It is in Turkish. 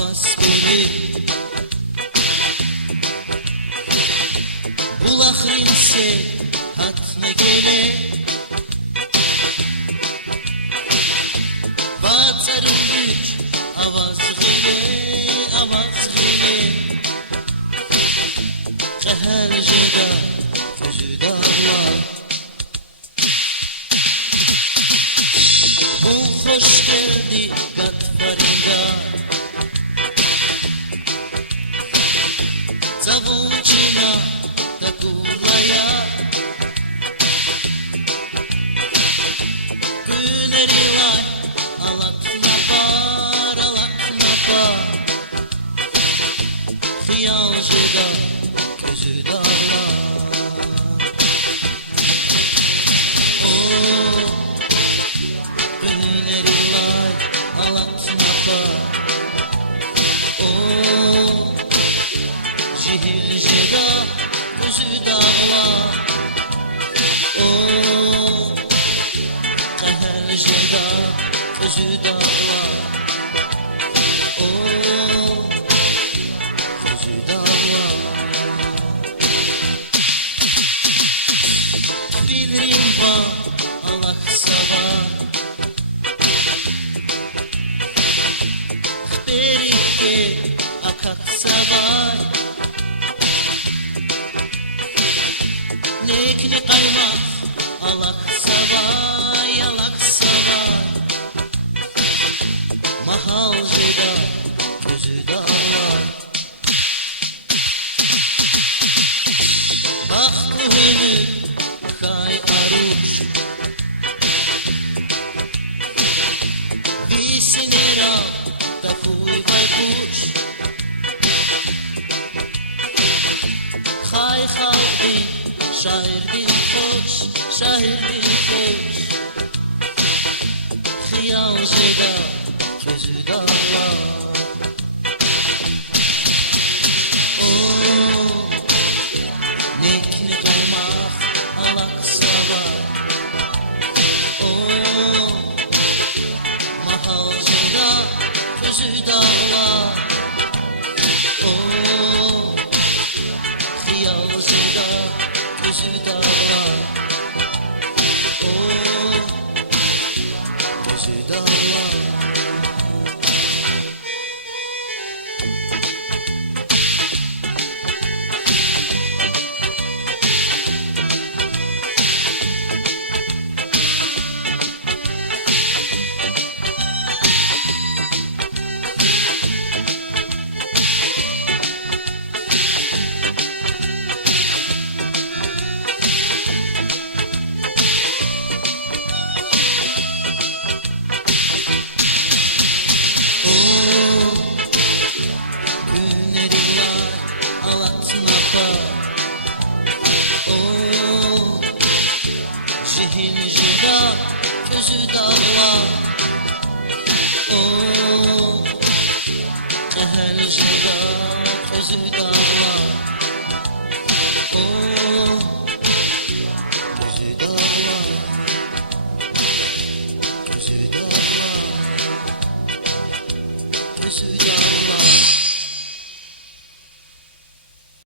avaz beli bulaq rinse hatne gele batarım büyük avaz gele qəhər jeda gözü dağla bu hoş geldi gatfaringa zavucina da kulaya güneri var alakna par xiyal jeda gözü dağla güneri var alakna par Cihil jeda gözü dağla qəhər jeda gözü dağla gözü dağla bilirim var Allah sava xberike akak savay nekni qaymaq alaq savay mahal jeda gözü dağla baxtı hünür kay aruş visinera da fuy baykuş kay xalqin şair bin hoş xiyal jeda gözü dağla nekni qaymaq alaq sava mahal jeda gözü dağla xiyal jeda gözü dağla gözü dağla Cihil jeda gözü dağla qəhər jeda gözü dağla